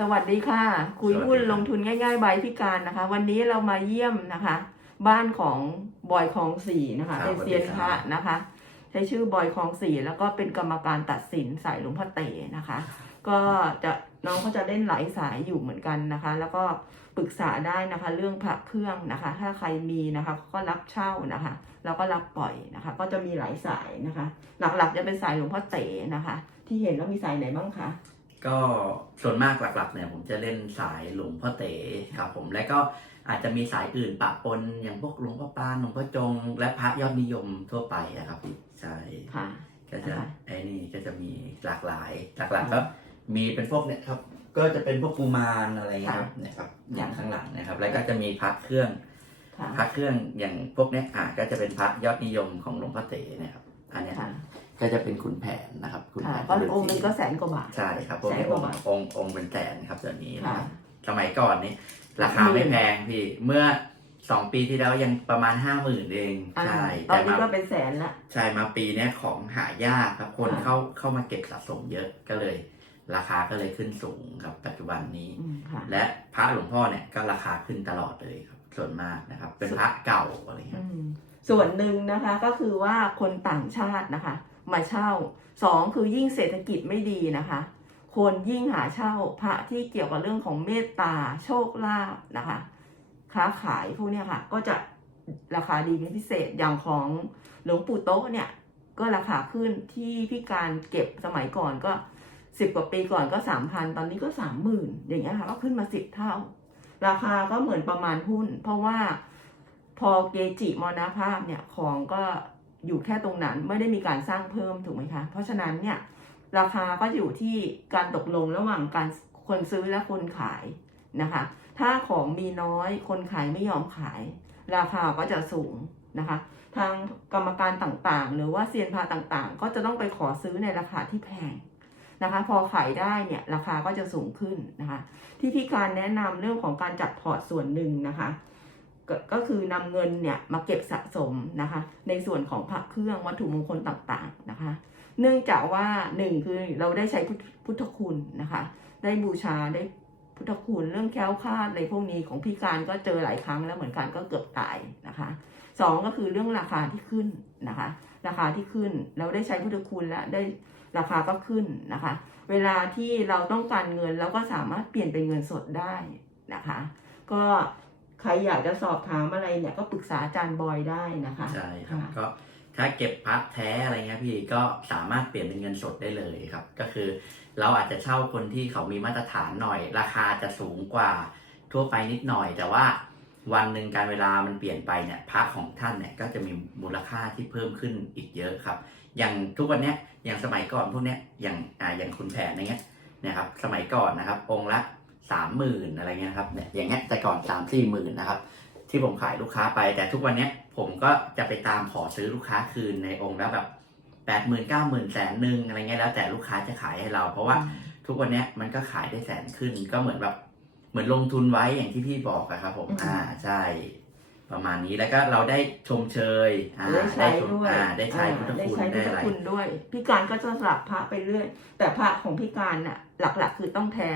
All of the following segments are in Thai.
สวัสดีค่ะ คุยสวัสดีหุ้นครับลงทุนง่ายๆใบพิการนะคะ วันนี้เรามาเยี่ยมนะคะ บ้านของบอยคลองสี่นะคะครับเป็นเซียนสวัสดีพครัระบนะคะ ใช้ชื่อบอยคลองสี่แล้วก็เป็นกรรมการตัดสินสายหลวงพ่อเต๋นะคะ ก็จะน้องเขาจะเล่นหลายสายอยู่เหมือนกันนะคะ แล้วก็ปรึกษาได้นะคะ เรื่องพระเครื่องนะคะ ถ้าใครมีนะคะก็รับเช่านะคะ แล้วก็รับปล่อยนะคะ ก็จะมีหลายสายนะคะ หลักๆจะเป็นสายหลวงพ่อเต๋นะคะ ที่เห็นแล้วมีสายไหนบ้างคะ ก็ส่วนมากหลักๆเนี่ยผมจะเล่นสายหลวงพ่อเต๋ครับผมและก็อาจจะมีสายอื่นปะปนอย่างพวกหลวงพ่อปานหลวงพ่อจง และพระยอดนิยมทั่วไปอะครับพี่ใช่ค่ะก็จะค่ะไอ้นี่ก็จะมีหลากหลายหลักๆก็มีเป็นพวกเนี่ยครับ ก็จะเป็นพวกกุมารอะไรเงี้ยครับเนี่ยครับอย่างข้างหลังนะครับ แล้วก็จะมีพระเครื่องค่ะพระเครื่องอย่างพวกเนี้ยอ่าก็จะเป็นพระยอดนิยมของหลวงพ่อเต๋เนี่ยครับอันเนี้ยค่ะ ก็จะเป็นขุนแผนนะครับขุนค่ะแผนก็องค์หนึงก็แสนกว่าบาท ใช่ครับพวกนี้แสนกองว่าค์บาท องค์องค์เป็นแสนครับเดี๋ยวนี้นะค่ะ ครับสมัยก่อนนี้ ราคาไม่แพงพี่เมื่อสองปีที่แล้วยังประมาณห้าหมื่นเองอ่าใช่ตอนแต่นี้มาก็เป็นแสนละ ใช่มาปีเนี้ยของหายากครับคนค่ะ เข้าเข้ามาเก็บสะสมเยอะก็เลย ราคาก็เลยขึ้นสูงครับปัจจุบันนี้ อืมค่ะ และพระหลวงพ่อเนี่ยก็ราคาขึ้นตลอดเลยครับ ส่วนมากนะครับ เป็นพระเก่าอะไรเงี้อืยมส่วนหนึ่งนะคะก็คือว่าคนต่างชาตินะคะ มาเช่าสองคือยิ่งเศรษฐกิจไม่ดีนะคะ คนยิ่งหาเช่าพระที่เกี่ยวกับเรื่องของเมตตาโชคลาภนะคะ ค้าขายพวกนี้ค่ะ ก็จะราคาดีเป็นพิเศษอย่างของหลวงปู่โต๊ะเนี่ย ก็ราคาขึ้นที่พี่การเก็บสมัยก่อนก็สิบกว่าปีก่อนก็สามพันตอนนี้ก็สามหมื่นอย่างเงี้ยค่ะก็ขึ้นมาสิบเท่า ราคาก็เหมือนประมาณหุ้น เพราะว่าพอเกจิมรณภาพเนี่ยของก็ อยู่แค่ตรงนั้นไม่ได้มีการสร้างเพิ่มถูกไหมคะ เพราะฉะนั้นเนี่ยราคาก็อยู่ที่การตกลงระหว่างการคนซื้อและคนขายนะคะ ถ้าของมีน้อยคนขายไม่ยอมขาย ราคาก็จะสูงนะคะ ทางกรรมการต่างๆ หรือว่าเซียนพาต่างๆ ก็จะต้องไปขอซื้อในราคาที่แพงนะคะ พอขายได้เนี่ยราคาก็จะสูงขึ้นนะคะ ที่พี่การแนะนำเรื่องของการจัดพอร์ตส่วนหนึ่งนะคะ ก็คือนำเงินเนี่ยมาเก็บสะสมนะคะ ในส่วนของพระเครื่องวัตถุมงคลต่างๆนะคะ เนื่องจากว่าหนึ่งคือเราได้ใช้พุทธคุณนะคะ ได้บูชาได้พุทธคุณเรื่องแค้วคาดอะไรพวกนี้ของพี่การก็เจอหลายครั้งแล้วเหมือนกันก็เกือบตายนะคะสองก็คือเรื่องราคาที่ขึ้นนะคะ ราคาที่ขึ้นเราได้ใช้พุทธคุณแล้วได้ราคาก็ขึ้นนะคะ เวลาที่เราต้องการเงินเราก็สามารถเปลี่ยนเป็นเงินสดได้นะคะ ก็ ครอยากจะสอบถามอะไรเนี่ยก็ปรึกษาอาจารย์บอยได้นะคะใช่ครับค่ะก็ถ้าเก็บพระแท้อะไรเงี้ยพี่ก็สามารถเปลี่ยนเป็นเงินสดได้เลยครับ ก็คือเราอาจจะเช่าคนที่เขามีมาตรฐานหน่อย ราคาจะสูงกว่าทั่วไปนิดหน่อย แต่ว่าวันหนึ่งการเวลามันเปลี่ยนไปเนี่ยพระของท่านเนี่ยก็จะมีมูลค่าที่เพิ่มขึ้นอีกเยอะครับ อย่างทุกวันเนี้ยอย่างสมัยก่อนพวกเนี้ยอย่างอ่าอย่างคุณแผนอย่างเงี้ยเนี่ยครับสมัยก่อนนะครับองค์ละ สามหมื่นอะไรเงี้ยครับเนี่ยอย่างเงี้ยแต่ก่อนสามสี่หมื่นนะครับ ที่ผมขายลูกค้าไป แต่ทุกวันเนี้ยผมก็จะไปตามขอซื้อลูกค้าคืนในองค์ละแบบแปดหมื่นเก้าหมื่นแสนหนึ่งอะไรเงี้ยแล้วแต่ลูกค้าจะขายให้เรา เพราะว่าทุกวันเนี้ยมันก็ขายได้แสนขึ้นก็เหมือนแบบเหมือนลงทุนไว้อย่างที่พี่บอกอะครับ ผมอืมอ่าใช่ ประมาณนี้แล้วก็เราได้ชมเชยอ่าได้ใช้ชมด้วยอ่าได้ใช้อ่าพุทธได้คุณใช้พุได้ทธอะไรคุณด้วย พี่การก็จะสลับพระไปเรื่อย แต่พระของพี่การน่ะ หลักๆ คือต้องแท้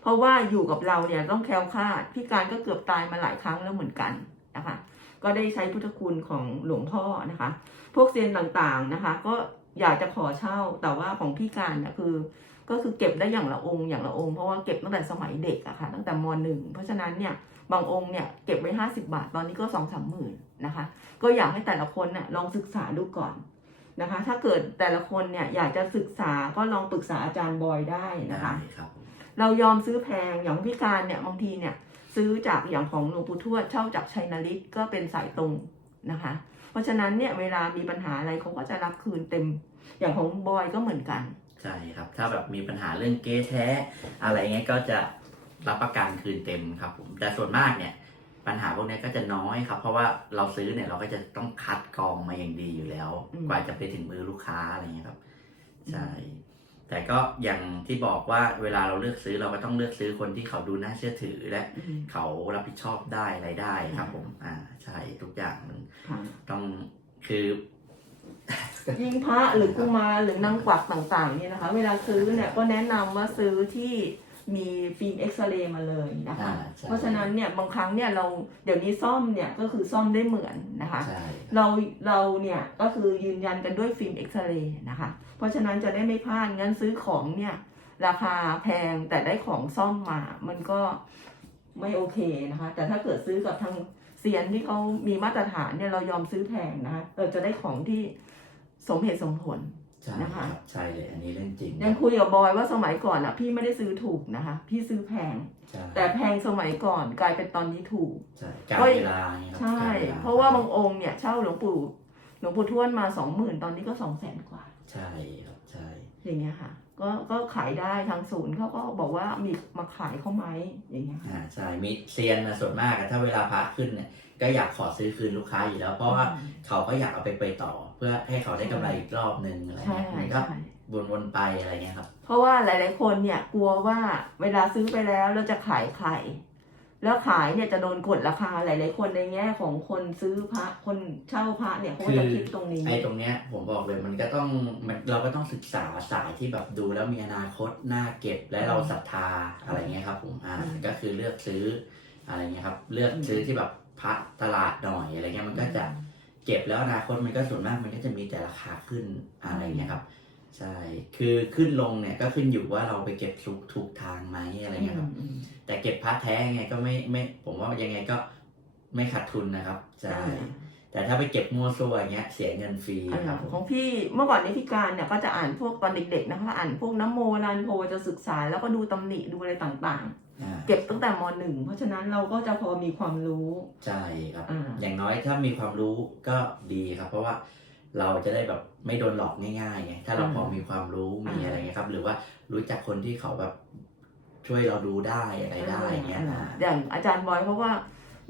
เพราะว่าอยู่กับเราเนี่ยต้องแคล้วคลาดพี่การก็เกือบตายมาหลายครั้งแล้วเหมือนกันนะคะ ก็ได้ใช้พุทธคุณของหลวงพ่อนะคะ พวกเซียนต่างๆนะคะ ก็อยากจะขอเช่าแต่ว่าของพี่การเนี่ยคือ ก็คือเก็บได้อย่างละองค์อย่างละองค์เพราะว่าเก็บตั้งแต่สมัยเด็กอะค่ะตั้งแต่มหนึ่งเพราะฉะนั้นเนี่ยบางองค์เนี่ยเก็บไว้ห้าสิบาท ตอนนี้ก็สองสามหมื่นนะคะ ก็อยากให้แต่ละคนน่ะลองศึกษาดูก่อนนะคะ ถ้าเกิดแต่ละคนเนี่ยอยากจะศึกษาก็ลองปรึกษาอาจารย์บอยได้นะคะครับ เรายอมซื้อแพงอย่างพิการเนี่ยบางทีเนี่ยซื้อจากอย่างของหลวงปู่ทวดเช่าจากชัยนาริศก็เป็นสายตรงนะคะ เพราะฉะนั้นเนี่ยเวลามีปัญหาอะไรเขาก็จะรับคืนเต็ม อย่างของบอยก็เหมือนกันใช่ครับ ถ้าแบบมีปัญหาเรื่องเก๊แท้ อะไรเงี้ยก็จะรับประกันคืนเต็มครับผมแต่ส่วนมากเนี่ยปัญหาพวกเนี้ยก็จะน้อยครับ เพราะว่าเราซื้อเนี่ยเราก็จะต้องคัดกรองมาอย่างดีอยู่แล้วอืมกว่าจะไปถึงมือลูกค้าอะไรเงี้ยครับใช่ แต่ก็อย่างที่บอกว่าเวลาเราเลือกซื้อเราก็ต้องเลือกซื้อคนที่เขาดูน่าเชื่อถือและอืมเขารับผิดชอบได้อะไรได้ครับผมอ่าใช่ทุกอย่างมันค่ะต้องคือ ยิ่งพระหรือกุมารหรือนางกวักต่างๆเนี่ยนะคะ เวลาซื้อเนี่ยก็แนะนำว่าซื้อที่ มีฟิล์มเอ็กซเรย์มาเลยนะคะ อ่าใช่เพราะฉะนั้นเนี่ยบางครั้งเนี่ยเราเดี๋ยวนี้ซ่อมเนี่ยก็คือซ่อมได้เหมือนนะคะ ใช่เราเราเนี่ยก็คือยืนยันกันด้วยฟิล์มเอ็กซเรย์นะคะ เพราะฉะนั้นจะได้ไม่พลาดงั้นซื้อของเนี่ย ราคาแพงแต่ได้ของซ่อมมา มันก็ไม่โอเคนะคะ แต่ถ้าเกิดซื้อกับทางเซียนที่เขามีมาตรฐานเนี่ยเรายอมซื้อแพงนะคะเราจะได้ของที่สมเหตุสมผล ใช่นะคะครับใช่เลยอันนี้เรื่องจริงยังคุยกับบอยว่าสมัยก่อนอะ พี่ไม่ได้ซื้อถูกนะคะ พี่ซื้อแพง ใช่แต่แพงสมัยก่อนกลายเป็นตอนนี้ถูก ใช่การเวลาไงครับใช่การวลเพราะว่าบางองค์เนี่ยเช่าหลวงปู่หลวงปู่ทวดมาสองหมื่นตอนนี้ก็สองแสนกว่า ใช่ครับใช่ อย่างเงี้ยค่ะ ก็ก็ขายได้ทางศูนย์เขาก็บอกว่ามีมาขายเขาไหมอย่างเงี้ยค่ะ อ่าใช่มีเซียนนะส่วนมากอะถ้าเวลาพระขึ้นเนี่ย ก็อยากขอซื้อคืนลูกค้าอยู่แล้ว เพราะว่าเขาก็อยากเอาไปไปยต่อ เพื่อให้เขาได้กำไรอีกรอบหนึ่งอะไรใช่เงี้ยมันก็ใช่วนๆไปอะไรเงี้ยครับ เพราะว่าหลาย ๆ คนเนี่ยกลัวว่าเวลาซื้อไปแล้วเราจะขายใครแล้วขายเนี่ยจะโดนกดราคาหลาย ๆ คนในแง่ของคนซื้อพระคนเช่าพระเนี่ยเขาก็จะคิดตรงนี้ไอ้ตรงเนี้ยผมบอกเลยมันก็ต้องมันเราก็ต้องศึกษาสายที่แบบดูแล้วมีอนาคตน่าเก็บและเราศรัทธาอะไรเงี้ยครับ ผมอ่าอืมก็คือเลือกซื้ออะไรเงี้ยครับ เลือกซื้อที่แบบ พระตลาดหน่อยอะไรเงี้ยมันก็จะเก็บแล้วอนาคตมันก็ส่วนมากมันก็จะมีแต่ราคาขึ้นอะไรเงี้ยครับใช่คือขึ้นลงเนี่ยก็ขึ้นอยู่ว่าเราไปเก็บถูกถูกทางไหมอะไรเงี้ยครับอืมแต่เก็บพระแท้ยังไงก็ไม่ไม่ผมว่ายังไงก็ไม่ขาดทุนนะครับใช่ใช่แต่ถ้าไปเก็บมั่วซั่วอย่างเงี้ยเสียเงินฟรีอ่าครับผมของพี่เมื่อก่อนนี้พี่การเนี่ยก็จะอ่านพวกตอนเด็กๆนะคะอ่านพวกน้ำโมรันโพจะศึกษาแล้วก็ดูตำหนิดูอะไรต่างอ่าๆ เก็บตั้งแต่มหนึ่งเพราะฉะนั้นเราก็จะพอมีความรู้ ใช่ครับอ่าอย่างน้อยถ้ามีความรู้ก็ดีครับ เพราะว่าเราจะได้แบบไม่โดนหลอกง่ายๆไงถ้าเราอืมพอมีความรู้มีอ่าอะไรเงี้ยครับ หรือว่ารู้จักคนที่เขาแบบช่วยเราดูได้อะไรได้เงี้ยอ่าอ่าอย่างอาจารย์บอยเพราะว่า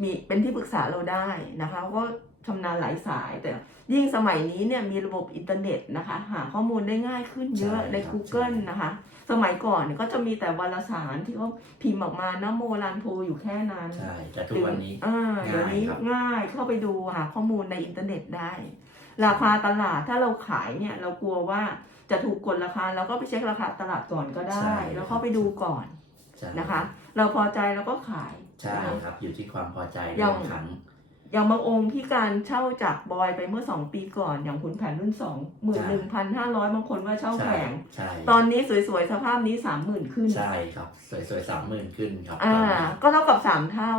มีเป็นที่ปรึกษาเราได้นะคะก็ชำนาญหลายสายแต่ยิ่งสมัยนี้เนี่ยมีระบบอินเทอร์เน็ตนะคะ หาข้อมูลได้ง่ายขึ้นเยอะใน Google นะคะ สมัยก่อนเนี่ยก็จะมีแต่วารสารที่เขาพิมพ์ออกมานะโมรันโพอยู่แค่นั้นใช่แต่ทุกวันนี้อ่าเดี๋ยวนี้ง่ายครับง่ายเข้าไปดูหาข้อมูลในอินเทอร์เน็ตได้ ราคาตลาดถ้าเราขายเนี่ยเรากลัวว่าจะถูกกดราคาเราก็ไปเช็คราคาตลาดก่อนก็ได้ แล้วเข้าไปดูก่อนใช่นะคะ เราพอใจเราก็ขายใช่ครับอยู่ที่ความพอใจอย่างบางครั้ง อย่างบางองค์ที่การเช่าจากบอยไปเมื่อสองปีก่อน อย่างขุนแผนรุ่นสองหมื่นหนึ่งพันห้าร้อยบางคนว่าเช่าแพใช่งใช่ตอนนี้สวยๆ สภาพนี้สามหมื่นขึ้น ใช่ครับ สวยๆสามหมื่นขึ้นครับอ่าตอนนี้ก็เท่ากับสามเท่า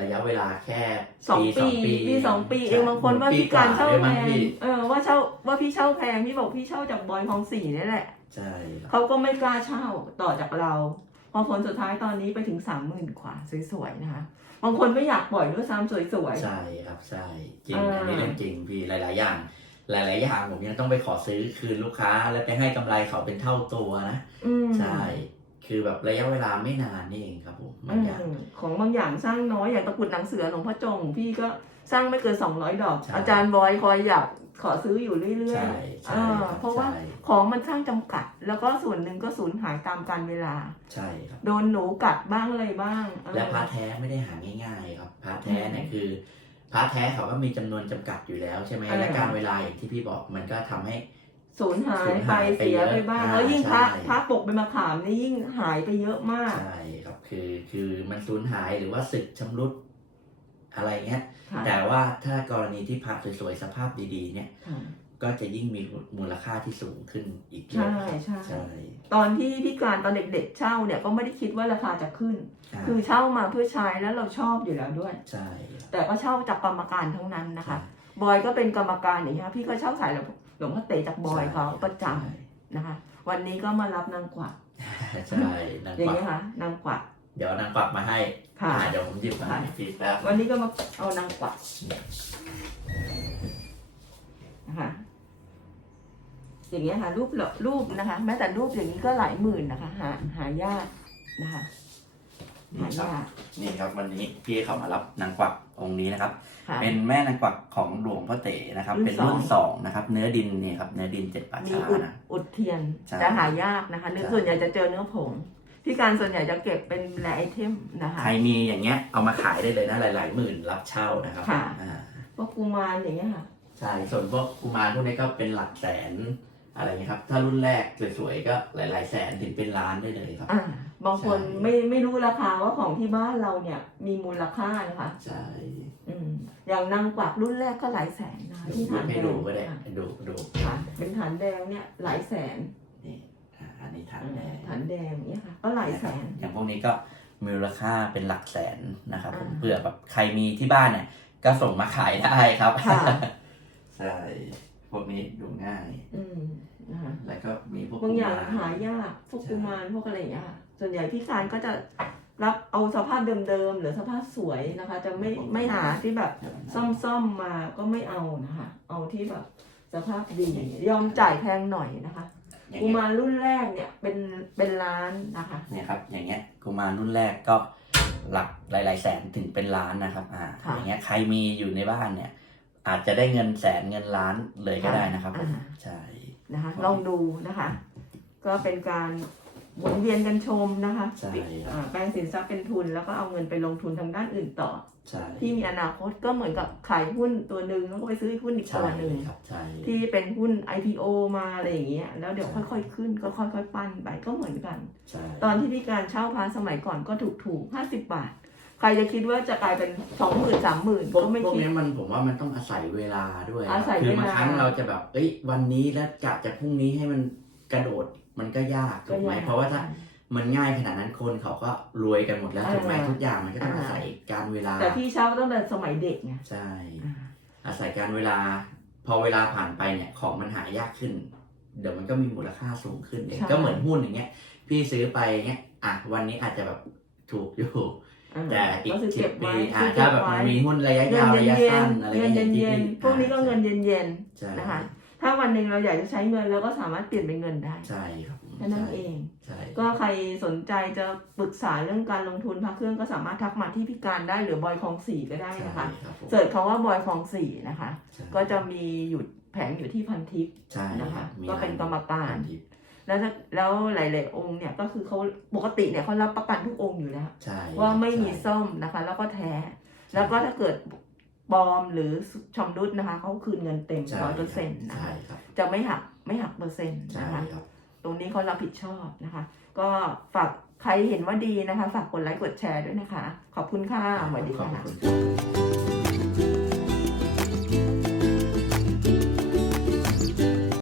ระยะเวลาแค่สองปีปีสองปีเองบางคนว่าพี่การเช่าแพงเออว่าเช่าว่าพี่เช่าแพงพี่บอกพี่เช่าจากบอยทองสี่นี่แหละ ใช่ครับเขาก็ไม่กล้าเช่าต่อจากเรา พอผลสุดท้ายตอนนี้ไปถึงสามหมื่นกว่าสวยๆนะคะบางคนไม่อยากปล่อยด้วยซ้ำสวยใช่ครับใช่จริงอ่าอันนี้เรื่องจริงพี่หลาย ๆ อย่าง หลาย ๆ อย่างผมยังต้องไปขอซื้อคืนลูกค้า แล้วไปให้กำไรเขาเป็นเท่าตัวนะๆอืมใช่คือแบบระยะเวลาไม่นานนี่เองครับผมบางอย่างอืมของบางอย่างสร้างน้อยอย่างตะกรุดหนังเสือหลวงพ่อจง พี่ก็สร้างไม่เกินสองร้อยดอกใช่อาจารย์บอยคอยอยาก ขอซื้ออยู่เรื่อยใช่ๆใช่อ่าครับเพราะว่าใช่ของมันสร้างจำกัด แล้วก็ส่วนหนึ่งก็สูญหายตามกาลเวลา ใช่ครับ โดนหนูกัดบ้างอะไรบ้างเออ และพระแท้ไม่ได้หาง่ายๆครับพระแท้เนี่ยคือพระแท้เขาก็มีจำนวนจำกัดอยู่แล้วใช่ไหมเออ และการเวลาอย่างที่พี่บอกมันก็ทำให้ สูญหายสูญไปหายไปเสียเยอะไปบ้าง อ่าแล้วยิ่งพระใช่ พระปกเป็นมะขามนี่ยิ่งหายไปเยอะมาก ใช่ครับคือคือมันสูญหายหรือว่าสึกชำรุดอะไรเงี้ย ค่ะแต่ว่าถ้ากรณีที่พระสวยๆสภาพดีๆ เนี่ย ค่ะ ก็จะยิ่งมีมูลค่าที่สูงขึ้นอีกเยใช่อะครับใช่ ใช่ตอนที่พี่การตอนเด็กๆเช่าเนี่ยก็ไม่ได้คิดว่าราคาจะขึ้น อ่าคือเช่ามาเพื่อใช้แล้วเราชอบอยู่แล้วด้วย ใช่แต่ก็เช่าจากกรรมการทั้งนั้นนะคะใช่บอยก็เป็นกรรมการอย่างเงี้ยพี่ก็เช่าสายหลวงหลวงพ่อเตจากบอยเขาประจำใช่นะคะ วันนี้ก็มารับนางกวักใช่นางอย่างกวักเงี้ยค่ะนางกวัก เดี๋ยวนางกวักมาให้ค่ะ อ่าเดี๋ยวผมหยิบมาค่ะให้พี่แล้ววันนี้ก็มาเอานางกวักนะคะอย่างเงี้ยค่ะรูปเหล่ารูปนะคะ แม้แต่รูปอย่างนี้ก็หลายหมื่นนะคะ หาหายากนะคะนี่หาครับยากนี่ครับวันนี้พี่เขามารับนางกวักองค์นี้นะครับ ค่ะ เป็นแม่นางกวักของหลวงพ่อเต๋นะครับ รุ่นเป็นรุ่นสอง สองนะครับ เนื้อดินเนี่ยครับ เนื้อดินเจ็ดป่ามีช้าอุดนะ อุดเทียนใช่จะหายากนะคะเนื้อใช่ ส่วนใหญ่จะเจอเนื้อผง พี่การส่วนใหญ่จะเก็บเป็นแลไอเทมนะคะใครมีอย่างเงี้ยเอามาขายได้เลยนะหลายๆหมื่นรับเช่านะครับค่ะอ่าพวกกุมารอย่างเงี้ยค่ะใช่ส่วนพวกกุมารพวกนี้ก็เป็นหลักแสนอะไรเงี้ยครับ ถ้ารุ่นแรกสวยๆก็หลายๆแสนถึงเป็นล้านได้เลยครับอ่าบางคนใช่ไม่ไม่รู้ราคาว่าของที่บ้านเราเนี่ยมีมูลค่านะคะใช่อืมอย่างนางกวักรุ่นแรกก็หลายแสนนะคะดูที่ฐานให้แดดูงก็ได้ค่ะดูดูค่ะเป็นฐานแดงเนี่ยหลายแสนนี่ อ่าอันนี้ฐานอืมแดงฐานแดงเนี่ยค่ะ ก็หลายแสน อย่างพวกนี้ก็มูลค่าเป็นหลักแสนนะครับผมอ่า เผื่อแบบใครมีที่บ้านเนี่ย ก็ส่งมาขายได้ครับค่ะ ใช่พวกนี้ดูง่าย อืมนะคะแล้วก็มีพวกบางอย่างกุมรหายากพวกใช่กุมารพวกอะไรอย่างเงี้ยค่ะส่วนใหญ่ที่การก็จะรับเอาสภาพเดิมๆหรือสภาพสวยนะคะ จะไม่ไม่หาที่แบบ ซ่อมๆมาก็ไม่เอานะคะ เอาที่แบบสภาพดี ยอมจ่ายแพงหน่อยนะคะ อย่างกุเงี้ยมารรุ่นแรกเนี่ยเป็นเป็นล้านนะคะ เนี่ยครับอย่างเงี้ยกุมารรุ่นแรกก็หลักหลาย ๆ แสนถึงเป็นล้านนะครับอ่าค่ะ อย่างเงี้ยใครมีอยู่ในบ้านเนี่ย อาจจะได้เงินแสนเงินล้านเลยก็ได้นะครับผมอ่าใช่ นะคะ ลองดูนะคะ ก็เป็นการ หมุนเวียนกันชมนะคะใช่ครับ อ่าแปลงสินทรัพย์เป็นทุน แล้วก็เอาเงินไปลงทุนทางด้านอื่นต่อ ใช่ที่มีอนาคตก็เหมือนกับขายหุ้นตัวหนึ่งแล้วก็ไปซื้อหุ้นอีกใช่ตัวหนึ่ง ครับใช่ ที่เป็นหุ้น IPO มาอะไรอย่างเงี้ย แล้วเดี๋ยวค่อยๆขึ้นก็ค่อยๆ ปั้นไปก็เหมือนกัน ใช่ตอนที่พี่การเช่าพาสมัยก่อนก็ถูกถูกห้าสิบบาท ใครจะคิดว่าจะกลายเป็นสองหมื่นสามหมื่นพวกก็ไม่พวกคิด เนี้ยมันผมว่ามันต้องอาศัยเวลาด้วยอาศัยคืบางเวลา ครั้งเราจะแบบ เอ้ย วันนี้แล้วกะจะพรุ่งนี้ให้มันกระโดด มันก็ยากถูกไหมยกเพราะว่าถ้ามันง่ายขนาดนั้นคนเขาก็รวยกันหมดแล้วอ่าถูกไหมทุกอย่างมันก็ต้องอ่าอาศัยการเวลา แต่พี่เช่าตั้งแต่สมัยเด็กไงใช่อ่าอาศัยการเวลา พอเวลาผ่านไปเนี่ยของมันหายากขึ้น เดี๋ยวมันก็มีมูลค่าสูงขึ้นเองก็เหมือนหุ้นอย่างเงี้ย พี่ซื้อไปเงี้ยอะวันนี้อาจจะแบบถูกอยู่อ่าแต่อีกก็คือสิเก็บบปีไว้อะคือเก็ถ้าบแบบมันไว้มีหุ้นระยะเงิยาวเย็ระยะนสั้นอะไรๆเงินเงี้ยเย็นที่ๆพวกนี้ก็เงินเย็นใช่ๆนะคะ ถ้าวันหนึ่งเราอยากจะใช้เงินเราก็สามารถเปลี่ยนเป็นเงินได้ใช่ครับผมแค่นั้นใช่เอง ใช่ก็ใครสนใจจะปรึกษาเรื่องการลงทุนพักเครื่องก็สามารถทักมาที่พี่การได้หรือบอยคลองสี่ก็ได้ใช่นะคะครับผมเสิร์ชคำว่าบอยคลองสี่นะคะ ใช่ก็จะมีอยู่แผงอยู่ที่พันทิพย์ ใช่นะครัคะบมีก็เป็นกรรมการ พันทิปแล้วถ้าแล้วหลาย ๆ องค์เนี่ยก็คือเขาปกติเนี่ยเขารับประกันทุกองค์อยู่แล้ว ใช่ว่าไม่มีใช่ซ่อมนะคะ แล้วก็แท้แล้วก็ถ้าเกิด ปลอมหรือชำรุดนะคะเขาคืนเงินเต็มใช่ร้อยเปอร์เซ็นต์นะใช่คะครับจะไม่หักไม่หักเปอร์เซ็นต์ใช่นะคะครับตรงนี้เขารับผิดชอบนะคะ ก็ฝากใครเห็นว่าดีนะคะ ฝากกดไลค์กดแชร์ด้วยนะคะ ขอบคุณค่ะสวัสดีขอบค่ะคุณครับ